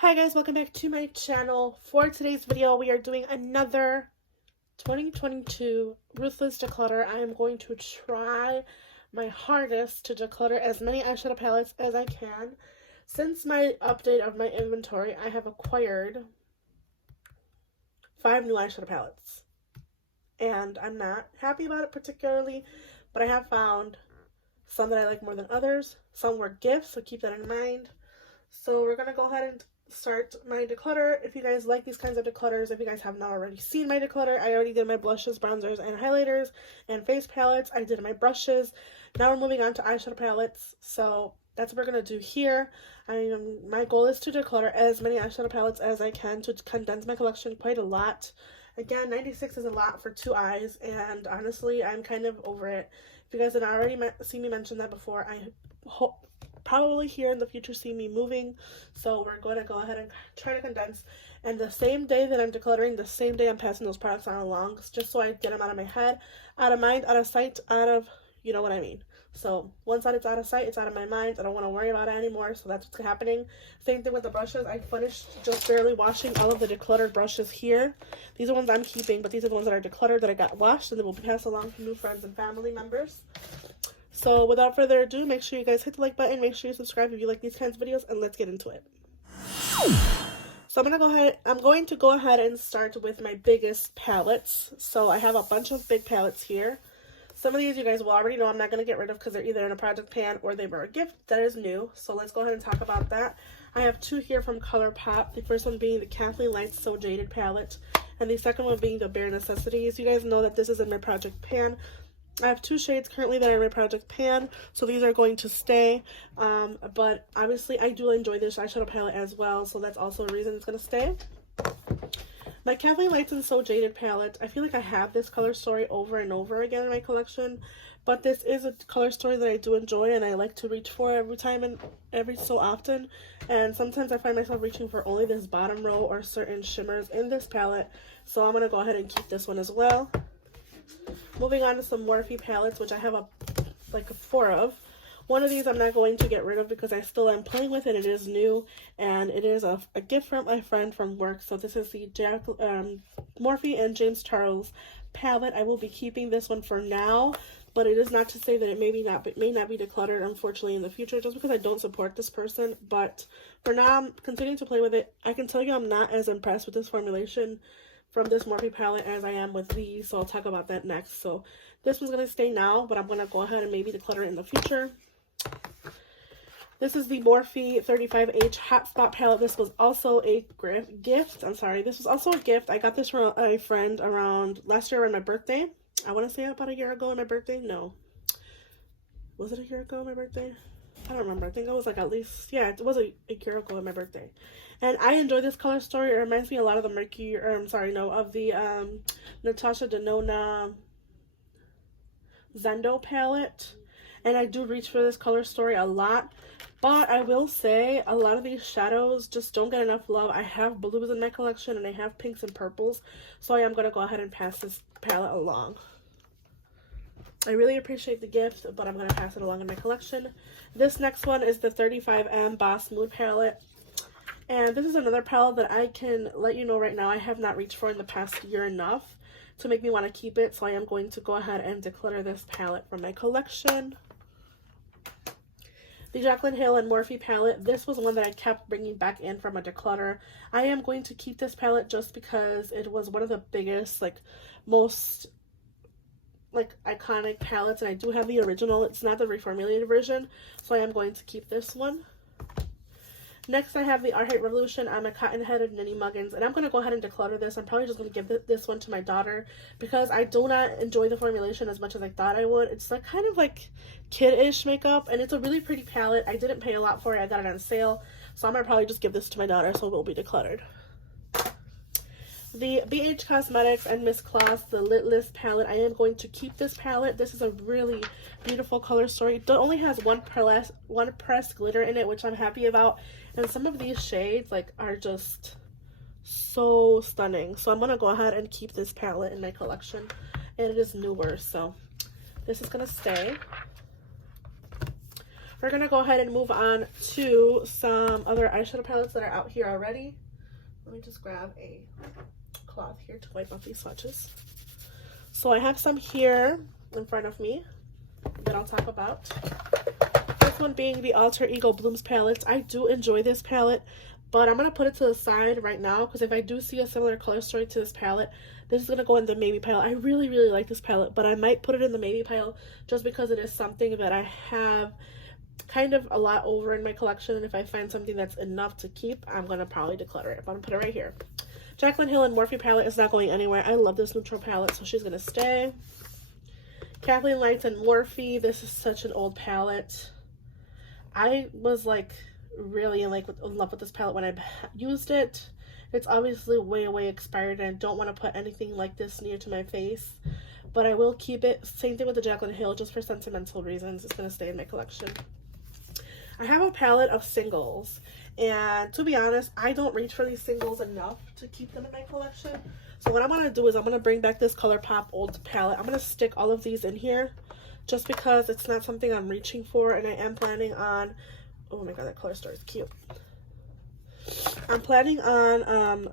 Hi guys, welcome back to my channel. For today's video, we are doing another 2022 Ruthless Declutter. I am going to try my hardest to declutter as many eyeshadow palettes as I can. Since my update of my inventory, I have acquired 5 new eyeshadow palettes. And I'm not happy about it particularly, but I have found some that I like more than others. Some were gifts, so keep that in mind. So we're going to go ahead and start my declutter. If you guys like these kinds of declutters, if you guys have not already seen my declutter, I already did my blushes, bronzers, and highlighters, and face palettes. I did my brushes. Now we're moving on to eyeshadow palettes. So that's what we're going to do here. My goal is to declutter as many eyeshadow palettes as I can to condense my collection quite a lot. Again, 96 is a lot for 2 eyes, and honestly, I'm kind of over it. If you guys had already seen me mention that before, I hope probably here in the future see me moving, so we're going to go ahead and try to condense. And the same day that I'm decluttering, the same day I'm passing those products on along, just so I get them out of my head, out of mind, out of sight, out of, you know what I mean. So once that it's out of sight, it's out of my mind. I don't want to worry about it anymore, so that's what's happening. Same thing with the brushes. I finished just barely washing all of the decluttered brushes here. These are ones I'm keeping, but these are the ones that are decluttered that I got washed, and they will be passed along to new friends and family members. So without further ado, make sure you guys hit the like button, make sure you subscribe if you like these kinds of videos, and let's get into it. So I'm going to go ahead and start with my biggest palettes. So I have a bunch of big palettes here. Some of these you guys will already know I'm not going to get rid of because they're either in a project pan or they were a gift that is new. So let's go ahead and talk about that. I have 2 here from ColourPop. The first one being the Kathleen Lights So Jaded palette, and the second one being the Bare Necessities. You guys know that this is in my project pan. I have 2 shades currently that are in my project pan, so these are going to stay, but obviously I do enjoy this eyeshadow palette as well, so that's also a reason it's going to stay. My Kathleen Lights and So Jaded palette, I feel like I have this color story over and over again in my collection, but this is a color story that I do enjoy and I like to reach for every time and every so often, and sometimes I find myself reaching for only this bottom row or certain shimmers in this palette, so I'm going to go ahead and keep this one as well. Moving on to some Morphe palettes, which I have like 4 of. One of these I'm not going to get rid of because I still am playing with it. It is new, and it is a gift from my friend from work. So this is the Morphe and James Charles palette. I will be keeping this one for now, but it is not to say that it may not be decluttered, unfortunately, in the future, just because I don't support this person. But for now, I'm continuing to play with it. I can tell you I'm not as impressed with this formulation from this Morphe palette as I am with these, so I'll talk about that next. So this one's going to stay now, but I'm going to go ahead and maybe declutter it in the future. This is the Morphe 35H Hotspot palette. This was also a gift. This was also a gift. I got this from a friend around last year around my birthday. I want to say about a year ago on my birthday. No. Was it a year ago on my birthday? I don't remember. I think it was like at least, yeah, it was a year ago on my birthday. And I enjoy this color story. It reminds me a lot of the of the Natasha Denona Zendo palette. And I do reach for this color story a lot. But I will say a lot of these shadows just don't get enough love. I have blues in my collection and I have pinks and purples. So I am going to go ahead and pass this palette along. I really appreciate the gift, but I'm going to pass it along in my collection. This next one is the 35M Boss Mood palette. And this is another palette that I can let you know right now I have not reached for in the past year enough to make me want to keep it. So I am going to go ahead and declutter this palette from my collection. The Jaclyn Hill and Morphe palette. This was one that I kept bringing back in from a declutter. I am going to keep this palette just because it was one of the biggest, most iconic palettes, and I do have the original. It's not the reformulated version, so I am going to keep this one. Next, I have the Art Hate Revolution. I'm a cotton-headed Ninny Muggins, and I'm going to go ahead and declutter this. I'm probably just going to give this one to my daughter because I do not enjoy the formulation as much as I thought I would. It's kind of like kid-ish makeup, and it's a really pretty palette. I didn't pay a lot for it. I got it on sale, so I'm going to probably just give this to my daughter so it will be decluttered. The BH Cosmetics and Miss Claus, the Lit List palette. I am going to keep this palette. This is a really beautiful color story. It only has one pressed glitter in it, which I'm happy about. And some of these shades are just so stunning. So I'm going to go ahead and keep this palette in my collection. And it is newer, so this is going to stay. we're going to go ahead and move on to some other eyeshadow palettes that are out here already. Let me just grab a cloth here to wipe off these swatches. So I have some here in front of me that I'll talk about. This one being the Alter Ego Blooms palette. I do enjoy this palette, but I'm going to put it to the side right now because if I do see a similar color story to this palette, this is going to go in the maybe pile. I really, really like this palette, but I might put it in the maybe pile just because it is something that I have kind of a lot over in my collection, and if I find something that's enough to keep, I'm going to probably declutter it. I'm going to put it right here. Jaclyn Hill and Morphe palette is not going anywhere. I love this neutral palette, so she's going to stay. Kathleen Lights and Morphe. This is such an old palette. I was like really in love with this palette when I used it. It's obviously way expired, and I don't want to put anything like this near to my face, but I will keep it. Same thing with the Jaclyn Hill, just for sentimental reasons. It's going to stay in my collection. I have a palette of singles, and to be honest, I don't reach for these singles enough to keep them in my collection. So what I'm going to do is I'm going to bring back this ColourPop old palette. I'm going to stick all of these in here just because it's not something I'm reaching for, and I am planning on, oh my god, that color story is cute. I'm planning on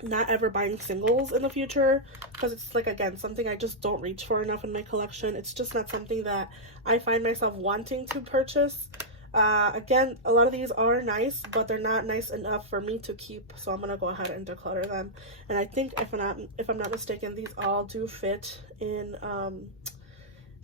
not ever buying singles in the future because it's like, again, something I just don't reach for enough in my collection. It's just not something that I find myself wanting to purchase. Again, a lot of these are nice, but they're not nice enough for me to keep, so I'm gonna go ahead and declutter them. And I think if I'm not mistaken, these all do fit in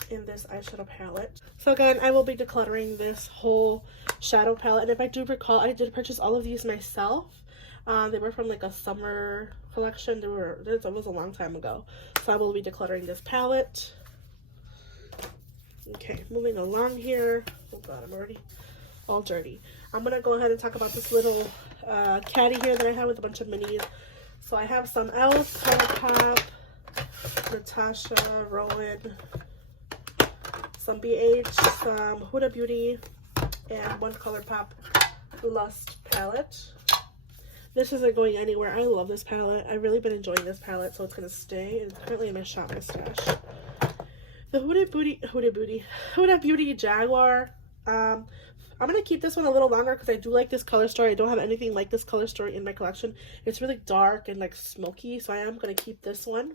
this eyeshadow palette. So again, I will be decluttering this whole shadow palette, and if I do recall, I did purchase all of these myself. They were from like a summer collection. It was a long time ago, so I will be decluttering this palette. Okay, moving along here. Oh god, I'm already all dirty. I'm gonna go ahead and talk about this little caddy here that I have with a bunch of minis. So I have some e.l.f., ColourPop, Natasha, Rowan, some BH, some Huda Beauty, and one ColourPop Lust palette. This isn't going anywhere. I love this palette. I've really been enjoying this palette, so it's going to stay. It's currently in my shop stash. The Huda Beauty Jaguar. I'm going to keep this one a little longer because I do like this color story. I don't have anything like this color story in my collection. It's really dark and like smoky, so I am going to keep this one.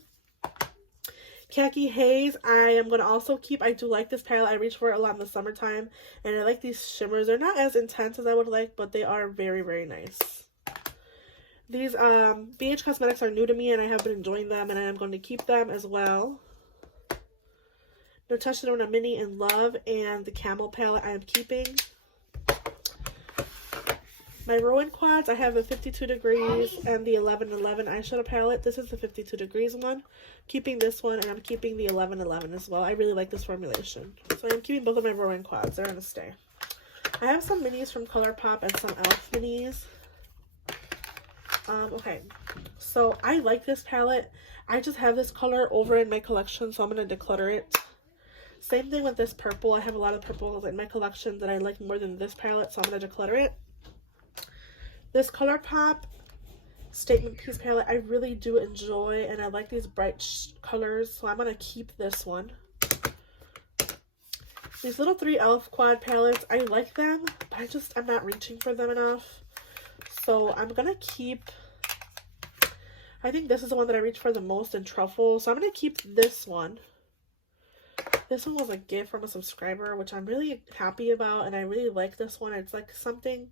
Khaki Haze, I am going to also keep. I do like this palette. I reach for it a lot in the summertime, and I like these shimmers. They're not as intense as I would like, but they are very nice. These BH Cosmetics are new to me, and I have been enjoying them, and I am going to keep them as well. Natasha Denona Mini in Love and the Camel palette I am keeping. My Rowan quads, I have the 52 Degrees and the 1111 eyeshadow palette. This is the 52 Degrees one. Keeping this one, and I'm keeping the 1111 as well. I really like this formulation. So I'm keeping both of my Rowan quads. They're going to stay. I have some minis from ColourPop and some e.l.f. minis. Okay, so I like this palette. I just have this color over in my collection, so I'm going to declutter it. Same thing with this purple. I have a lot of purples in my collection that I like more than this palette, so I'm going to declutter it. This ColourPop Statement Piece palette I really do enjoy, and I like these bright colors, so I'm going to keep this one. These little 3 e.l.f. quad palettes, I like them, but I'm not reaching for them enough. So I'm going to keep, I think this is the one that I reach for the most in Truffle. So I'm going to keep this one. This one was a gift from a subscriber, which I'm really happy about. And I really like this one. It's like something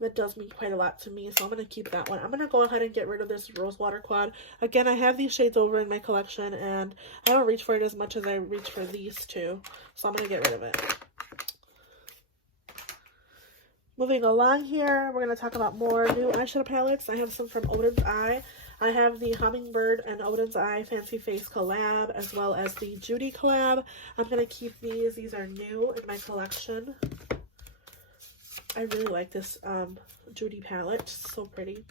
that does mean quite a lot to me. So I'm going to keep that one. I'm going to go ahead and get rid of this Rosewater quad. Again, I have these shades over in my collection, and I don't reach for it as much as I reach for these two. So I'm going to get rid of it. Moving along here, we're going to talk about more new eyeshadow palettes. I have some from Odin's Eye. I have the Hummingbird and Odin's Eye Fancy Face collab, as well as the Judy collab. I'm going to keep these. These are new in my collection. I really like this Judy palette. It's so pretty.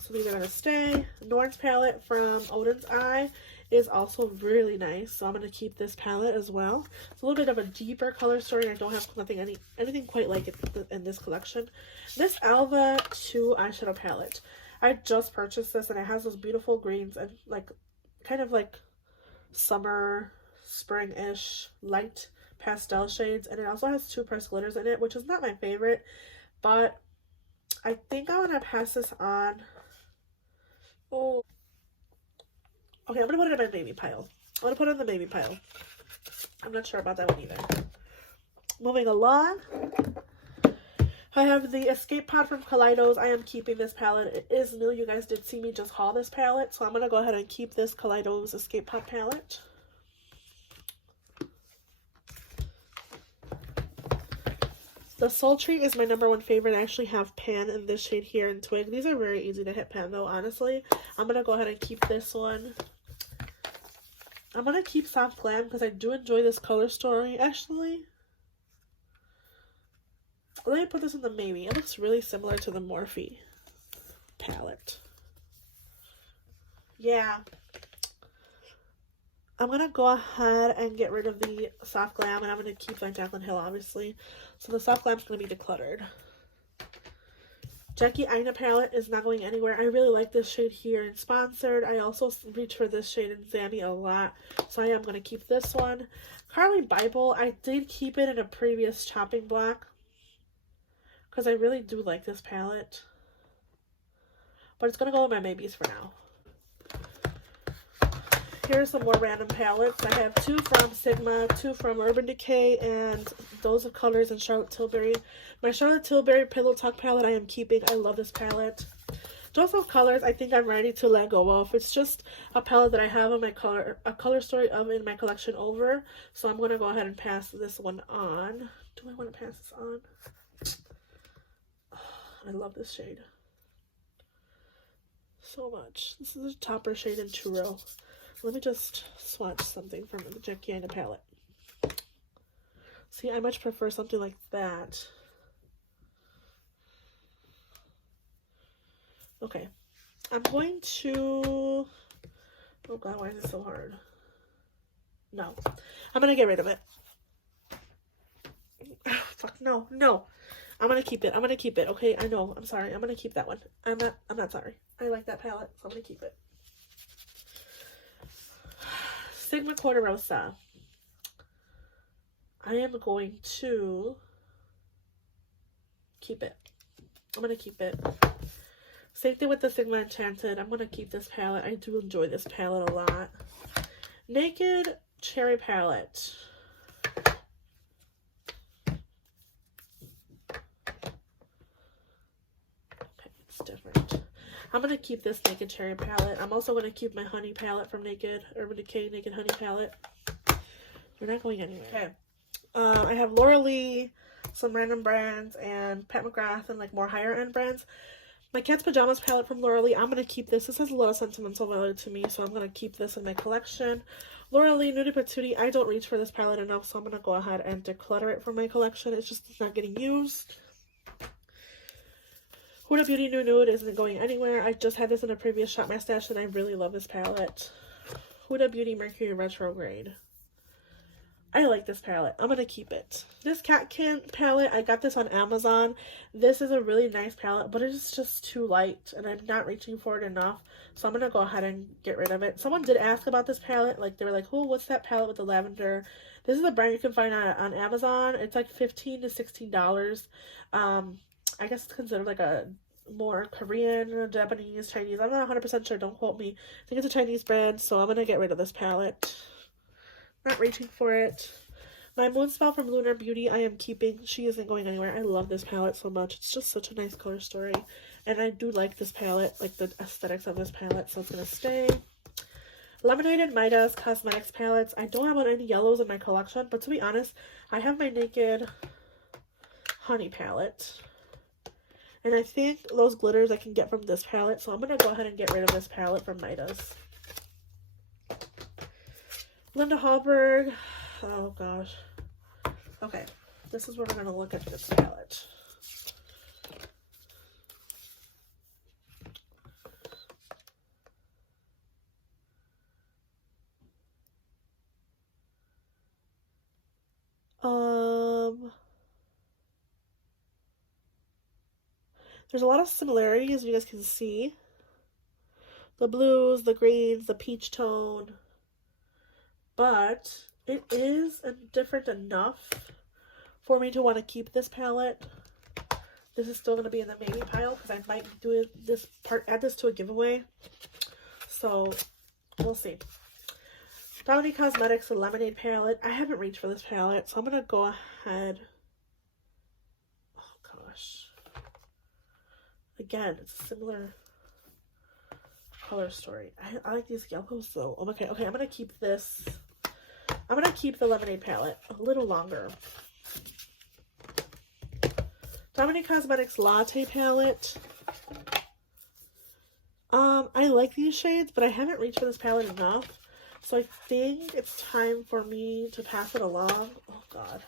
So these are going to stay. Nars palette from Odin's Eye is also really nice, so I'm going to keep this palette as well. It's a little bit of a deeper color story. I don't have anything quite like it in this collection. This Alva 2 eyeshadow palette. I just purchased this, and it has those beautiful greens and like kind of like summer, spring-ish light pastel shades, and it also has 2 pressed glitters in it, which is not my favorite, but I think I want to pass this on. Oh, okay, I'm gonna put it in my maybe pile. I'm gonna put it in the maybe pile. I'm not sure about that one either. Moving along, I have the Escape Pod from Kaleidos. I am keeping this palette. It is new. You guys did see me just haul this palette, so I'm gonna go ahead and keep this Kaleidos Escape Pod palette. The Sultry is my #1 favorite. I actually have Pan in this shade here in Twig. These are very easy to hit pan though, honestly. I'm going to go ahead and keep this one. I'm going to keep Soft Glam because I do enjoy this color story, actually. Let me put this in the maybe. It looks really similar to the Morphe palette. Yeah. I'm going to go ahead and get rid of the Soft Glam, and I'm going to keep my Jaclyn Hill, obviously. So the Soft Glam is going to be decluttered. Jackie Aina palette is not going anywhere. I really like this shade here in Sponsored. I also reach for this shade in Zammy a lot, so I am going to keep this one. Carly Bible, I did keep it in a previous chopping block because I really do like this palette. But it's going to go in my maybes for now. Here's some more random palettes. I have 2 from Sigma, 2 from Urban Decay, and Dose of Colors and Charlotte Tilbury. My Charlotte Tilbury Pillow Talk palette I am keeping. I love this palette. Dose of Colors I think I'm ready to let go of. It's just a palette that I have in my color story of in my collection over. So I'm going to go ahead and pass this one on. Do I want to pass this on? Oh, I love this shade so much. This is a topper shade in Churro. Let me just swatch something from the Jackie Aina palette. See, I much prefer something like that. Okay. I'm going to... Oh god, why is it so hard? No. I'm going to get rid of it. Oh, fuck, no, no. I'm going to keep it. I'm going to keep it, okay? I know. I'm sorry. I'm going to keep that one. I'm not sorry. I like that palette, so I'm going to keep it. Sigma Corderosa. I am going to keep it. I'm going to keep it. Same thing with the Sigma Enchanted. I'm going to keep this palette. I do enjoy this palette a lot. Naked Cherry Palette. Okay, it's different. I'm going to keep this Naked Cherry palette. I'm also going to keep my Honey palette from Naked, Urban Decay Naked Honey palette. They're not going anywhere. Okay. I have Laura Lee, some random brands, and Pat McGrath, and like more higher end brands. My Cat's Pajamas palette from Laura Lee. I'm going to keep this. This has a lot of sentimental value to me, so I'm going to keep this in my collection. Laura Lee Nudie Patootie. I don't reach for this palette enough, so I'm going to go ahead and declutter it from my collection. It's just not getting used. Huda Beauty New Nude isn't going anywhere. I just had this in a previous Shop My Stash, and I really love this palette. Huda Beauty Mercury Retrograde. I like this palette. I'm going to keep it. This Cat Can palette, I got this on Amazon. This is a really nice palette, but it is just too light, and I'm not reaching for it enough. So I'm going to go ahead and get rid of it. Someone did ask about this palette. Like, they were like, oh, what's that palette with the lavender? This is a brand you can find on Amazon. It's like $15 to $16. I guess it's considered like a more Korean, Japanese, Chinese. I'm not 100% sure. Don't quote me. I think it's a Chinese brand, so I'm going to get rid of this palette. Not reaching for it. My Moonspell from Lunar Beauty I am keeping. She isn't going anywhere. I love this palette so much. It's just such a nice color story. And I do like this palette, like the aesthetics of this palette, so it's going to stay. Lemonade Midas Cosmetics palettes. I don't have any yellows in my collection, but to be honest, I have my Naked Honey palette. And I think those glitters I can get from this palette, so I'm going to go ahead and get rid of this palette from Midas. Linda Hallberg. Oh gosh. Okay, this is where we're going to look at this palette. There's a lot of similarities, you guys can see. The blues, the greens, the peach tone. But it is different enough for me to want to keep this palette. This is still going to be in the maybe pile because I might do this part, add this to a giveaway. So we'll see. Dominique Cosmetics, the Lemonade palette. I haven't reached for this palette, so I'm going to go ahead. Oh gosh. Again, it's a similar color story. I like these yellows though. Okay, I'm going to keep this. I'm going to keep the Lemonade palette a little longer. Dominique Cosmetics Latte palette. I like these shades, but I haven't reached for this palette enough. So I think it's time for me to pass it along. Oh god.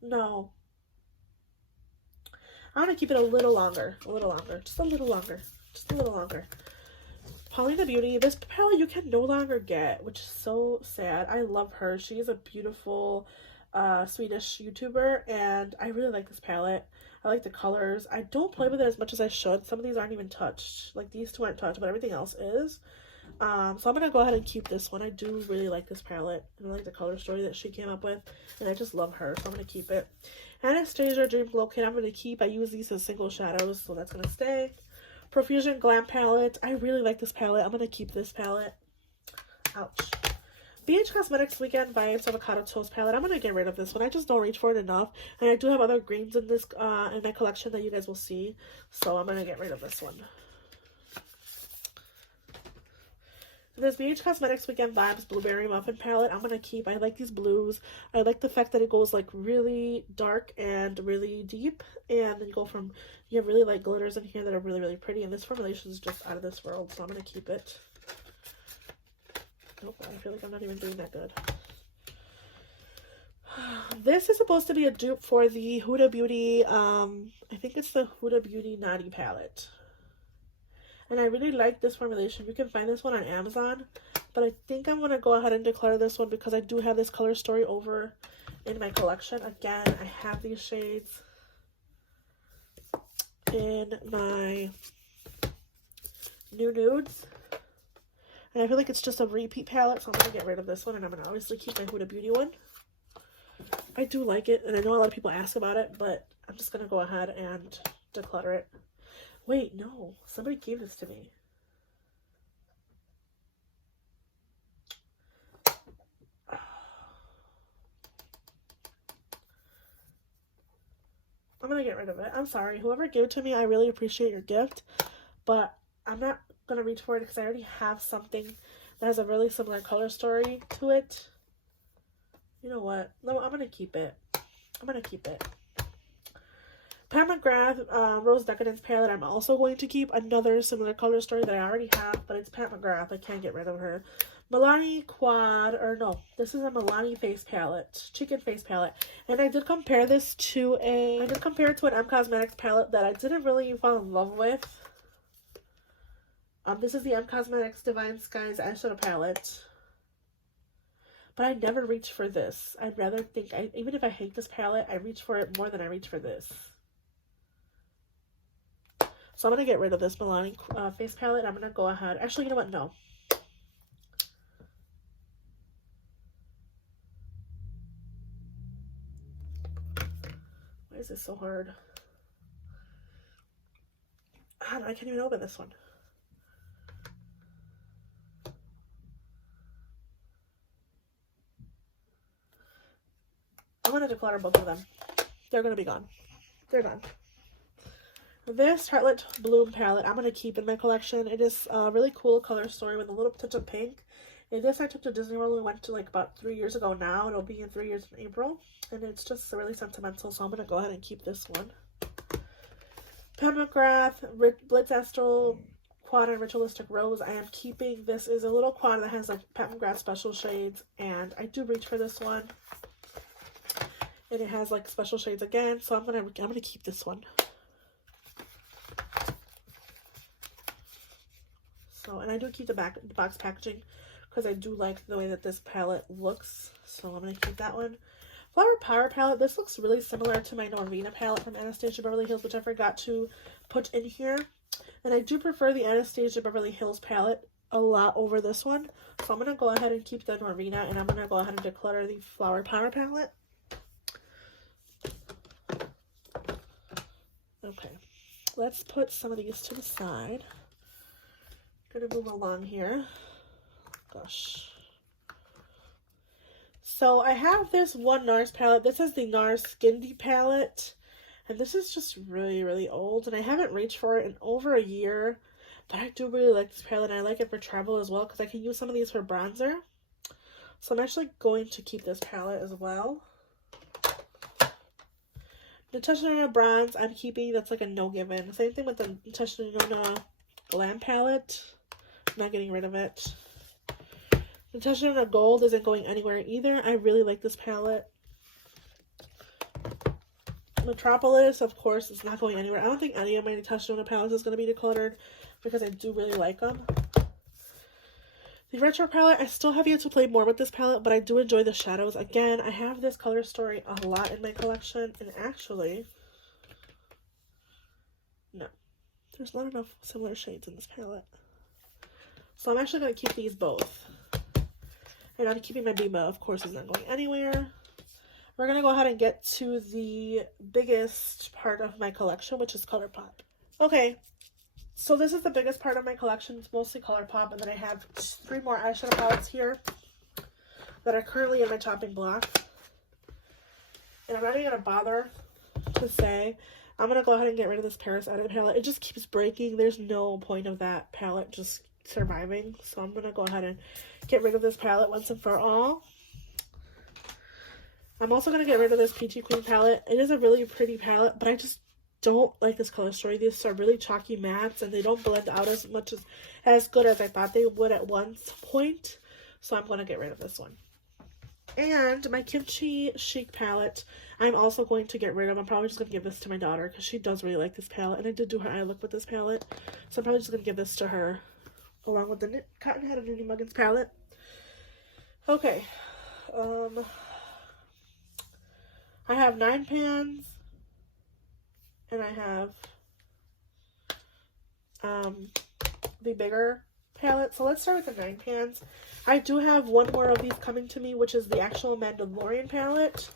No. I'm going to keep it a little longer. A little longer. Just a little longer. Just a little longer. Paulina Beauty. This palette you can no longer get, which is so sad. I love her. She is a beautiful Swedish YouTuber, and I really like this palette. I like the colors. I don't play with it as much as I should. Some of these aren't even touched. Like these two aren't touched, but everything else is. So I'm going to go ahead and keep this one. I do really like this palette. I like the color story that she came up with, and I just love her, so I'm going to keep it. Anastasia Dream Glow Kit I'm going to keep. I use these as single shadows, so that's going to stay. Profusion Glam Palette. I really like this palette. I'm going to keep this palette. Ouch. BH Cosmetics Weekend Vibes Avocado Toast Palette. I'm going to get rid of this one. I just don't reach for it enough. And I do have other greens in this in my collection that you guys will see. So I'm going to get rid of this one. This BH Cosmetics Weekend Vibes Blueberry Muffin Palette, I'm going to keep. I like these blues. I like the fact that it goes like really dark and really deep. And then you go from, you have really light glitters in here that are really, really pretty. And this formulation is just out of this world. So I'm going to keep it. Nope, I feel like I'm not even doing that good. This is supposed to be a dupe for the Huda Beauty, I think it's the Huda Beauty Naughty palette. And I really like this formulation. You can find this one on Amazon. But I think I'm going to go ahead and declutter this one because I do have this color story over in my collection. Again, I have these shades in my new nudes. And I feel like it's just a repeat palette, so I'm going to get rid of this one. And I'm going to obviously keep my Huda Beauty one. I do like it, and I know a lot of people ask about it, but I'm just going to go ahead and declutter it. Wait, no. Somebody gave this to me. I'm going to get rid of it. I'm sorry. Whoever gave it to me, I really appreciate your gift, but I'm not going to reach for it because I already have something that has a really similar color story to it. You know what? No, I'm going to keep it. I'm going to keep it. Pat McGrath Rose Decadence palette. I'm also going to keep another similar color story that I already have, but it's Pat McGrath. I can't get rid of her. Milani Quad, or no, this is a Milani face palette, chicken face palette. And I did compare this to an M Cosmetics palette that I didn't really fall in love with. This is the M Cosmetics Divine Skies eyeshadow palette. But I never reach for this. I'd rather think, even if I hate this palette, I reach for it more than I reach for this. So I'm going to get rid of this Milani face palette. I'm going to go ahead. Actually, you know what? No. Why is this so hard? I can't even open this one. I'm going to declutter both of them. They're going to be gone. They're gone. This Heartlet Bloom palette I'm going to keep in my collection. It is a really cool color story with a little touch of pink. And this I took to Disney World. We went to like about 3 years ago now. It'll be in 3 years in April. And it's just really sentimental, so I'm going to go ahead and keep this one. Pat McGrath Blitz Astral Quad and Ritualistic Rose. I am keeping. This is a little quad that has like Pat McGrath special shades. And I do reach for this one. And it has like special shades again. So I'm gonna keep this one. So, and I do keep the box packaging because I do like the way that this palette looks. So I'm going to keep that one. Flower Power palette. This looks really similar to my Norvina palette from Anastasia Beverly Hills, which I forgot to put in here. And I do prefer the Anastasia Beverly Hills palette a lot over this one. So I'm going to go ahead and keep the Norvina, and I'm going to go ahead and declutter the Flower Power palette. Okay, let's put some of these to the side. Gonna move along here. Gosh. So I have this one Nars palette. This is the Nars Skin Deep palette. And this is just really, really old. And I haven't reached for it in over a year. But I do really like this palette. And I like it for travel as well, because I can use some of these for bronzer. So I'm actually going to keep this palette as well. Natasha bronze, I'm keeping. That's like a no given. Same thing with the Natasha Denona Glam palette. I'm not getting rid of it. Natasha gold isn't going anywhere either. I really like this palette. Metropolis, of course, is not going anywhere. I don't think any of my Natasha palettes is going to be decluttered because I do really like them. The retro palette, I still have yet to play more with this palette, but I do enjoy the shadows. Again, I have this color story a lot in my collection, and actually, no, there's not enough similar shades in this palette. So I'm actually going to keep these both. And I'm keeping my Bima, of course, is not going anywhere. We're going to go ahead and get to the biggest part of my collection, which is ColourPop. Okay. So this is the biggest part of my collection. It's mostly ColourPop, and then I have 3 more eyeshadow palettes here that are currently in my chopping block. And I'm not even going to bother to say. I'm going to go ahead and get rid of this Paris out of the palette. It just keeps breaking. There's no point of that palette just surviving. So I'm going to go ahead and get rid of this palette once and for all. I'm also going to get rid of this Peachy Queen palette. It is a really pretty palette, but I just don't like this color story. These are really chalky mattes, and they don't blend out as much as good as I thought they would at one point. So I'm going to get rid of this one. And my Kimchi Chic palette, I'm also going to get rid of. I'm probably just going to give this to my daughter because she does really like this palette. And I did do her eye look with this palette. So I'm probably just going to give this to her along with the Cotton Head and Nudie Muggins palette. Okay. I have 9 pans. And I have the bigger palette. So let's start with the 9 pans. I do have one more of these coming to me, which is the actual Mandalorian palette.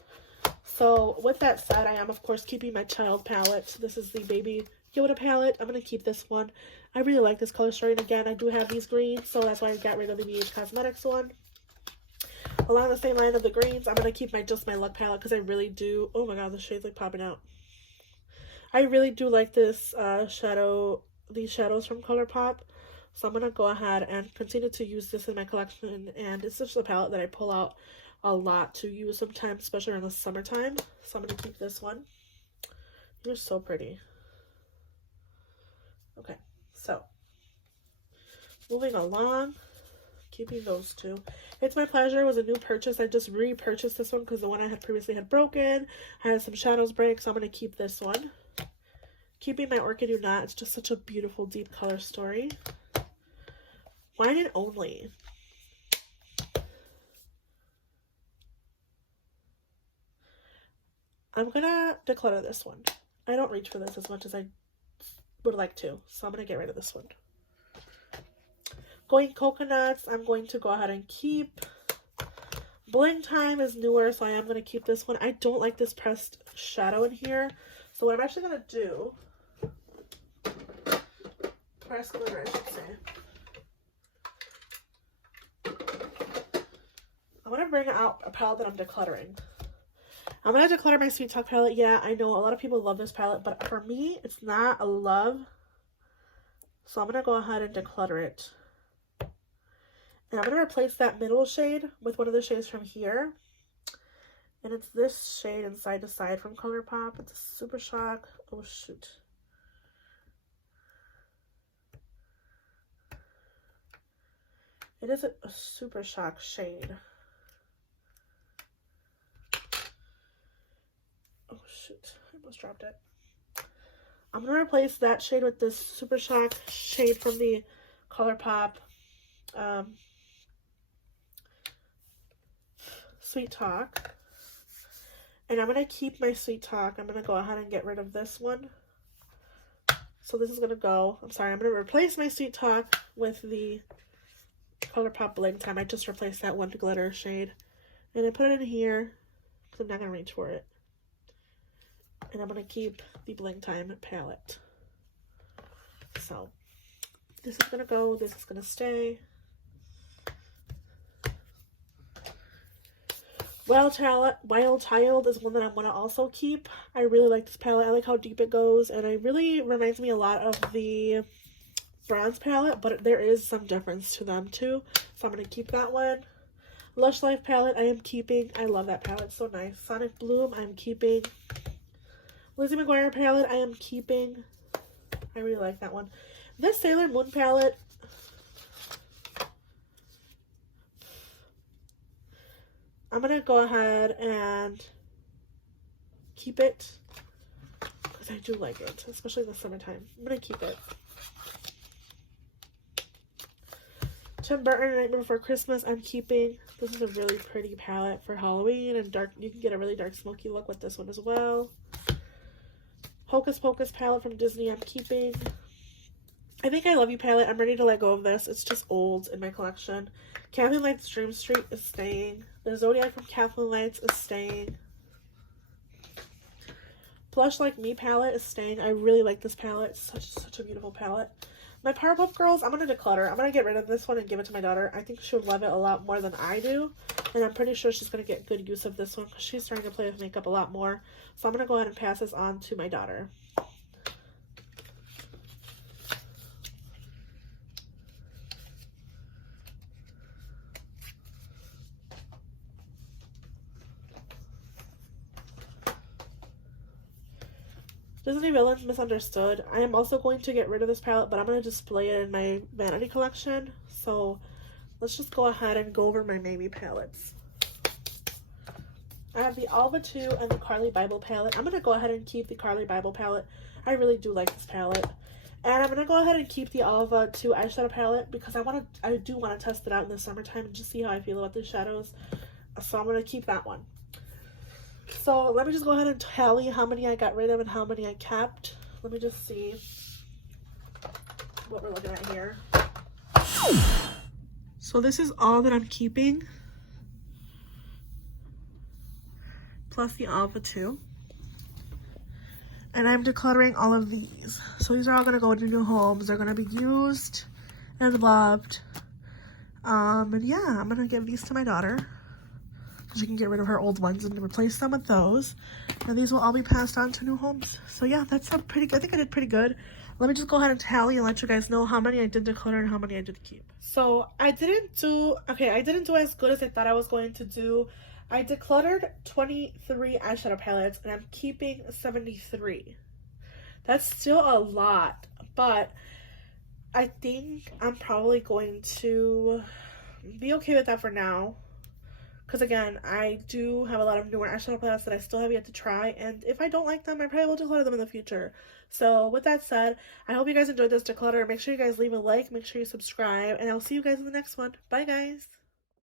So with that said, I am of course keeping my child palette. This is the Baby Yoda palette. I'm going to keep this one. I really like this color story. And again, I do have these greens, so that's why I got rid of the BH Cosmetics one. Along the same line of the greens, I'm going to keep my Just My Luck palette because I really do. Oh my god, the shade's like popping out. I really do like this these shadows from ColourPop. So I'm going to go ahead and continue to use this in my collection. And it's just a palette that I pull out a lot to use sometimes, especially in the summertime. So I'm going to keep this one. You're so pretty. Okay, so moving along. Keeping those 2. It's My Pleasure was a new purchase. I just repurchased this one because the one I had previously had broken. I had some shadows break, so I'm going to keep this one. Keeping my Orchid Do Not. It's just such a beautiful, deep color story. Wine and Only. I'm going to declutter this one. I don't reach for this as much as I would like to, so I'm going to get rid of this one. Going Coconuts, I'm going to go ahead and keep. Bling Time is newer, so I am going to keep this one. I don't like this pressed shadow in here. So what I'm actually going to do, pressed glitter, I should say. I'm going to bring out a palette that I'm decluttering. I'm going to declutter my Sweet Talk palette. Yeah, I know a lot of people love this palette, but for me, it's not a love. So I'm going to go ahead and declutter it. And I'm going to replace that middle shade with one of the shades from here. And it's this shade in Side to Side from ColourPop. It's a Super Shock. Oh, shoot. It is a Super Shock shade. Oh, shoot. I almost dropped it. I'm going to replace that shade with this Super Shock shade from the ColourPop Sweet Talk. And I'm going to keep my Sweet Talk. I'm going to go ahead and get rid of this one. So this is going to go, I'm going to replace my Sweet Talk with the ColourPop Bling Time. I just replaced that one glitter shade. And I put it in here because I'm not going to reach for it. And I'm going to keep the Bling Time palette. So, this is going to go, this is going to stay. Wild Child is one that I'm going to also keep. I really like this palette. I like how deep it goes, and it really reminds me a lot of the bronze palette, but there is some difference to them too. So I'm going to keep that one. Lush Life palette I am keeping. I love that palette. It's so nice. Sonic Bloom I'm keeping. Lizzie McGuire palette I am keeping. I really like that one. This Sailor Moon palette, I'm going to go ahead and keep it because I do like it, especially in the summertime. I'm going to keep it. Tim Burton Nightmare Before Christmas I'm keeping. This is a really pretty palette for Halloween and dark. You can get a really dark smoky look with this one as well. Hocus Pocus palette from Disney I'm keeping. I Think I Love You palette, I'm ready to let go of this. It's just old in my collection. Kathleen Lights Dream Street is staying. The Zodiac from Kathleen Lights is staying. Plush Like Me palette is staying. I really like this palette. It's such a beautiful palette. My Powerpuff Girls, I'm going to declutter. I'm going to get rid of this one and give it to my daughter. I think she would love it a lot more than I do. And I'm pretty sure she's going to get good use of this one because she's starting to play with makeup a lot more. So I'm going to go ahead and pass this on to my daughter. Disney Villains Misunderstood. I am also going to get rid of this palette, but I'm going to display it in my vanity collection. So let's just go ahead and go over my maybe palettes. I have the Alva 2 and the Carly Bible palette. I'm going to go ahead and keep the Carly Bible palette. I really do like this palette. And I'm going to go ahead and keep the Alva 2 eyeshadow palette because I do want to test it out in the summertime and just see how I feel about the shadows. So I'm going to keep that one. So let me just go ahead and tally how many I got rid of and how many I kept. Let me just see what we're looking at here. So this is all that I'm keeping, plus the Alpha 2. And I'm decluttering all of these. So these are all going to go into new homes. They're going to be used and loved. And yeah, I'm going to give these to my daughter. She can get rid of her old ones and replace them with those. And these will all be passed on to new homes. So yeah, that's a pretty good. I think I did pretty good. Let me just go ahead and tally and let you guys know how many I did declutter and how many I did keep. So I didn't do as good as I thought I was going to do. I decluttered 23 eyeshadow palettes and I'm keeping 73. That's still a lot, but I think I'm probably going to be okay with that for now. Because again, I do have a lot of newer eyeshadow palettes that I still have yet to try. And if I don't like them, I probably will declutter them in the future. So with that said, I hope you guys enjoyed this declutter. Make sure you guys leave a like. Make sure you subscribe. And I'll see you guys in the next one. Bye, guys.